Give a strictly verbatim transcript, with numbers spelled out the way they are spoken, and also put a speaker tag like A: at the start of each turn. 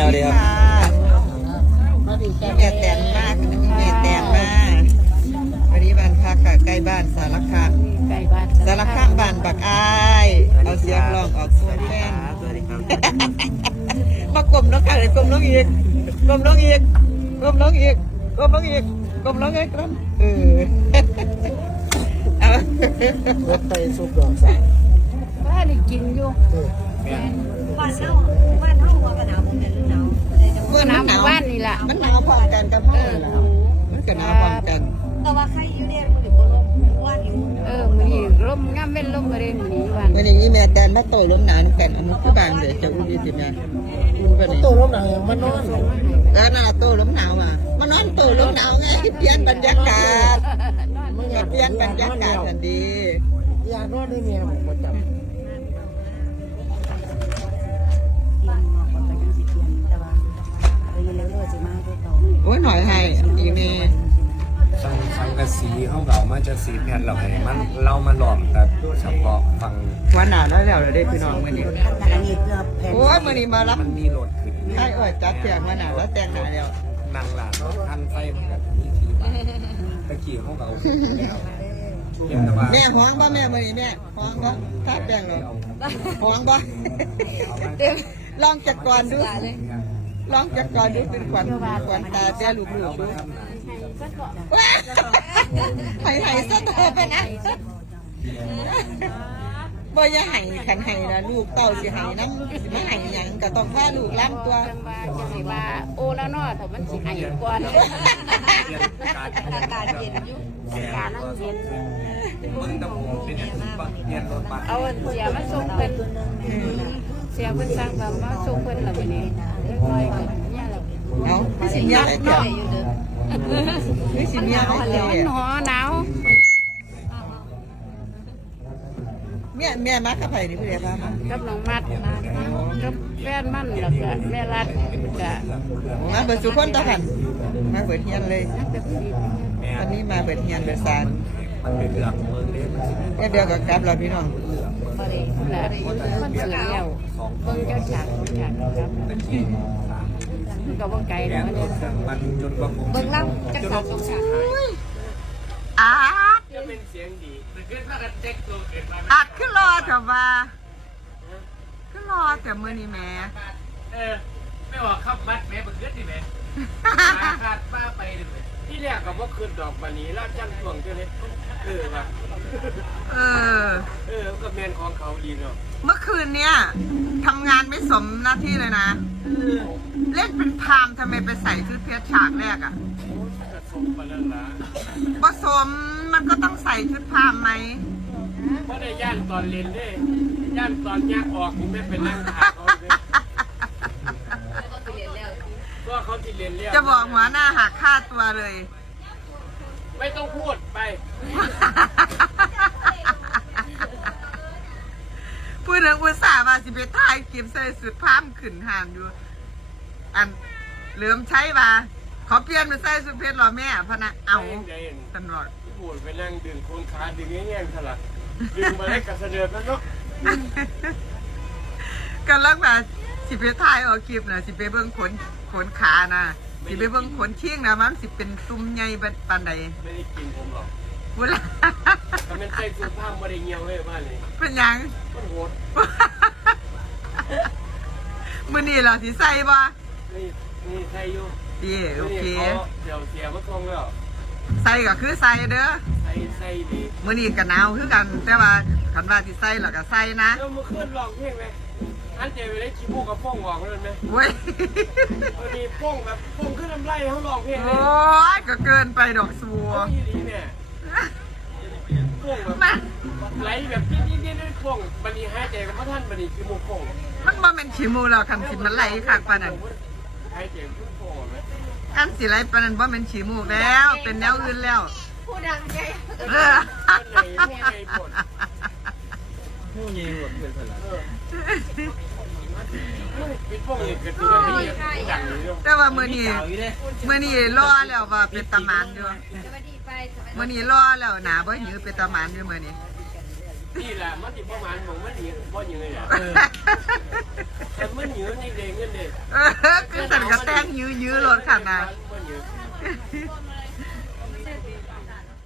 A: วัสดีครับ
B: แม่แตนมากแม่แตนมากวันนี้บ้านพักค่ะใกล้บ้านสารคาม
C: ใกล้บ้าน
B: สารคามบ้านบักอายเอาเสียงร้องออกโซนแป้งมากลมน้องค่ะเลยกลมน้องอีกกลมน้องอีกกลมน้องอีกกลมน้องอีกกลมน้องอีกครับเออเอา
A: รถไปสุกดอกสัก
C: บ้านนี่กินอยู่
D: บ้านเน่าบ้านเน่าว่ากันหนาวมันหนาว
B: เมื่อหนาว
C: บ้านนี่แหละ
B: มันหนาวพร้อมกันกับพ่อแล้วมันก็หนาวพร้อมกัน
D: แต่ว่าใครอยู่เนี่ยมันถึงบ่ลมว่าอยู่
C: เออมื้อนี้ลมงามเป็นลมบ่ได้มื้อนี้วัน
B: วันนี้แม่แตนมาโตลมหนาวแป้นเอามาคือบางเดี๋ยวจะอุ่นดีสิแม่อุ่นไปไหน
A: โตลมหนาวมันนอน
B: แล้วน่าโตลมหนาวอ่ะมานอนโตลมหนาวไงเปลี่ยนบรรยากาศเปลี่ยนบรรยากาศทันดี
A: อยากนอนด้วยเมียผมประจำ
B: โอ้ยหน่อยให้อีเมย์
E: สังสังกะสีเขาเก่ามาจะสีแผ่นเราให้มันเรามาหลอมแต่เฉพาะฟัง
B: วันหนาแล้วแล้วเราได้พี่น้องวันนี้โอ้ยวันนี้มารับ
E: มันมีโหลดขึ้น
B: ใช่เออจัดเสียงวันหนาแล้วแต่งหนาแล้ว
E: นางหลานท่านไส้แบบนี้ทีตะกี้เขาเก่า
B: แม่ห้องบ่แม่วันนี้แม่ห้องบ่ถ้าแป้งเราห้องบ่ลองจัดก่อนดูลองจัดก่อนดูเป็นขวัญขวัญตาเจ้าลูกๆดูไห้ไห้ซะเธอไปนะบ่อย่าไห้ขันไห้นะลูกเต่าสิไห้น้ำสิมาไห้หยังก็ต้องพาลูกล้ำตัว
C: จะสิว่าโอแล้วเนาะถ้ามันสิไห้ก่อน
D: อากาศเย็นอยู่
C: อากาศมันเย็น
E: มึงต้องเป็นอย่างนี้ป่ะเรียนรถบัส
C: เอาเสียมาส่งเพิ่นเสียเพิ่นสร้างแบบมาส่งเพิ่นล่ะมื้อนี้ค่อยๆกันเนี่ยล่ะ
B: เอาพี่สิเมียอะไรเจ้าพี่สิเมียอะไรเจ้า
C: หนาวหนาว
B: เมียเมียมักกับไผ่นี่พี่เรียกว่ามั
C: กับน้องมัดกับแฟนมันแล้วก็แม่รัดก็
B: มาเบิดสุขคนตะหันมาเบิดเฮียนเลยวันนี้มาเบิดเฮียนเบิดซาน
E: มันเป็นเรื่องเมืองเล็ก
B: เนี่ยเดียวกับกลับเราพี่น้อง
C: บ่ได้ล่ะคนเสือแล้วเบิ่งเจ้าฉากฉากครับมันก็บ่ไกลแล้วเนี่ย
E: มันจนว่าผม
D: เบิ่งเล่าจักสาวสงสาร
B: อา
E: จะเป็นเสียงดีขึ้นมากันเจ๊กตัวเกิดมา
B: อัดขึ้นรอเถอะว่าขึ้นรอแต่มือนี่แม่
E: เออไม่ว่าขับบัสแม่บังเกิดดิแม่ขาดป้าไปเลยที่แรกกับว่าคืนดอกบันนี้ลาดจันทร์ช่วงเจ้าเนี่ยเออว่ะ
B: เออ
E: เออก็แมนของเขาดีเนาะ
B: เมื่อคืนเนี้ยทำงานไม่สมหน้าที่เลยนะเล่นเป็นพามทำไมไปใส่ชุดเพชรฉากแรกอ่ะ
E: สมมาแล้วนะ
B: ผสมมันก็ต้องใส่ชุดพามไหม
E: เพราะในย่านตอนเรียนได้ย่านตอนแยกออกผมไม่เป็นนั่งขาเขาเลยก็เขาที่เรียนเรียน
B: จะบอกหัวหน้าหักค่าตัวเลย
E: ไม่ต้องพูดไป
B: พูดถึงอุตส่าห์มาสิไปถ่ายกิมใส่สุดพามขึ้นหานอยู่อันเหลือมใช้มาขอเปลี่ยนไปใส่สุดเพชรหรอแม่พนะเอาตลอด
E: พูดไปนั่งดึงโคนขาดึงแง่ๆสลัดดึงมาให้กระเสด็จแล้วเนาะ
B: ก็เลิกมาสิไปถ่ายเอาคลิปนะสิไปเบิ้งขนขนขานะสิไปเบิ้งขนเชี่ยงนะมันสิเป็นตุ้มใหญ่ปานใด
E: ไม่ได้กินผมหรอก
B: เวลา
E: ทำเป็นใส่สุดผ้าไม่ได้เงี้ยวเลยบ้านนี้
B: เป็นยัง
E: มันโหด
B: มือนี่เราสิใส่บ่
E: นี่นี่ใส่อยู่
B: ดีโอเค
E: เดี๋ยวเสียมาตรงแล้ว
B: ใส่ก็คือใส่เด้อ
E: ใส่ใส่ดี
B: มือนี่ก็หนาวคือกันแต่ว่าคันว่าสิใส่แล้วก็ใส่นะ
E: แล้วมือขึ้นลองเพลงไหมอันเจไปได้ขี้มูกกับป้องออกเลยไหม
B: เว้ย
E: วันนี้ป้องแบบป้องขึ้นลำไรเขาลองเพลงเลย
B: โอ้ยก็เกินไปดอกสัว
E: ยี่ดีเนี่ยป้องแบบไหลแบบยิ่งยิ่งยิ่งป้องบันนี้หายใจกับพระท่านบันนี้ขี้มูกป้อง
B: มันบ่เป็นขี้มูกแล้วคันสิมันไหลคักปานนั้น
E: หายใจขึ้นป้องไหม
B: คันสิไหลปานนั้นบ่เป็นขี้มูกแล้วเป็นแนวอื่นแล้ว
D: ผู้ดังใจ
B: เออ
E: ผู้ใหญ่หมดเป็นอะไร
B: แต่ว่ามื่อนี้มื่อนี้รอแล้วว่าเป็นตะมันอยู่มื่อนี้รอแล้วหนาบ่หิวเป็นตะมันอยู่มื่อนี้
E: นี่แหละมันติดประมาณของมันหิวบ่หิวเลยอ่ะแต่มันยืนนี่เด้งเงินเด้
B: เออคือสันกระแตงยื้อยื้อรถค่ะนะ
E: บ่ยืน